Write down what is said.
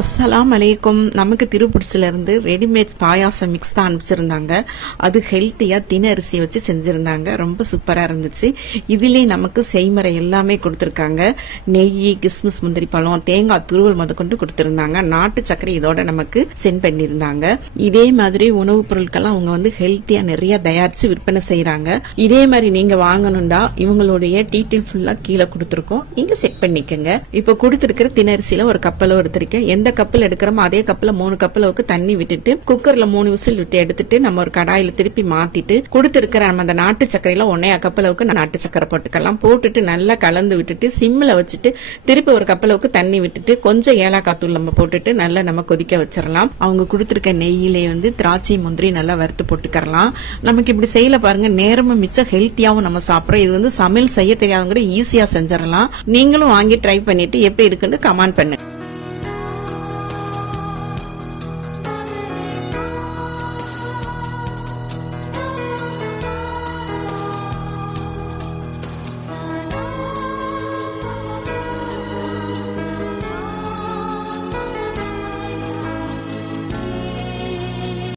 அஸ்ஸலாமு அலைக்கும். நமக்கு திருப்புடிச்சில இருந்து ரெடிமேட் பாயாசம் மிக்ஸ் தான் அனுப்பிச்சிருந்தாங்க. அது ஹெல்த்தியா தின அரிசி வச்சு செஞ்சிருந்தாங்க. ரொம்ப சூப்பரா இருந்துச்சு. இதுலயே நமக்கு செய்முறை எல்லாமே கொடுத்திருக்காங்க. நெய், கிஸ்மிஸ், முந்திரி பழம், தேங்காய் துருவல் முதற்கொண்டு கொடுத்திருந்தாங்க. நாட்டு சர்க்கரை இதோட நமக்கு சென்ட் பண்ணிருந்தாங்க. இதே மாதிரி உணவுப் பொருட்கள்லாம் அவங்க ஹெல்த்தியா நிறைய தயாரிச்சு விற்பனை செய்யறாங்க. இதே மாதிரி நீங்க வாங்கணும்டா இவங்களுடைய டீட்டெயில் ஃபுல்லா கீழே கொடுத்திருக்கோம். நீங்க செக் பண்ணிக்கங்க. இப்ப கொடுத்திருக்கிற தினரிசியில ஒரு கப்பல எடுத்திருக்கேன். எந்த கப்பில் எடுக்கிறோமோ அதே கப்பில் 3 கப் அளவுக்கு தண்ணி விட்டுட்டு குக்கர்ல 3 விசில் விட்டு எடுத்துட்டு நம்ம ஒரு கடாயில திருப்பி மாத்திட்டு கொடுத்திருக்கிற நம்ம அந்த நாட்டு சக்கரையில 1.5 கப் அளவுக்கு நாட்டு சக்கரை போட்டுக்கலாம். போட்டுட்டு நல்லா கலந்து விட்டுட்டு சிம்ல வச்சுட்டு திருப்பி ஒரு கப் அளவுக்கு தண்ணி விட்டுட்டு கொஞ்சம் ஏலக்காய் தூள் நம்ம போட்டுட்டு நல்லா நம்ம கொதிக்க வச்சிடலாம். அவங்க கொடுத்திருக்க நெய்யிலே திராட்சை, முந்திரி நல்லா வறுத்து போட்டுக்கலாம். நமக்கு இப்படி செய்யல பாருங்க, நேரமும் மிச்சம், ஹெல்த்தியாவும் நம்ம சாப்பிடுறோம். இது சமையல் செய்ய தெரியாதவங்க ஈஸியா செஞ்சிடலாம். நீங்களும் வாங்கி ட்ரை பண்ணிட்டு எப்படி இருக்குன்னு கமெண்ட் பண்ணுங்க.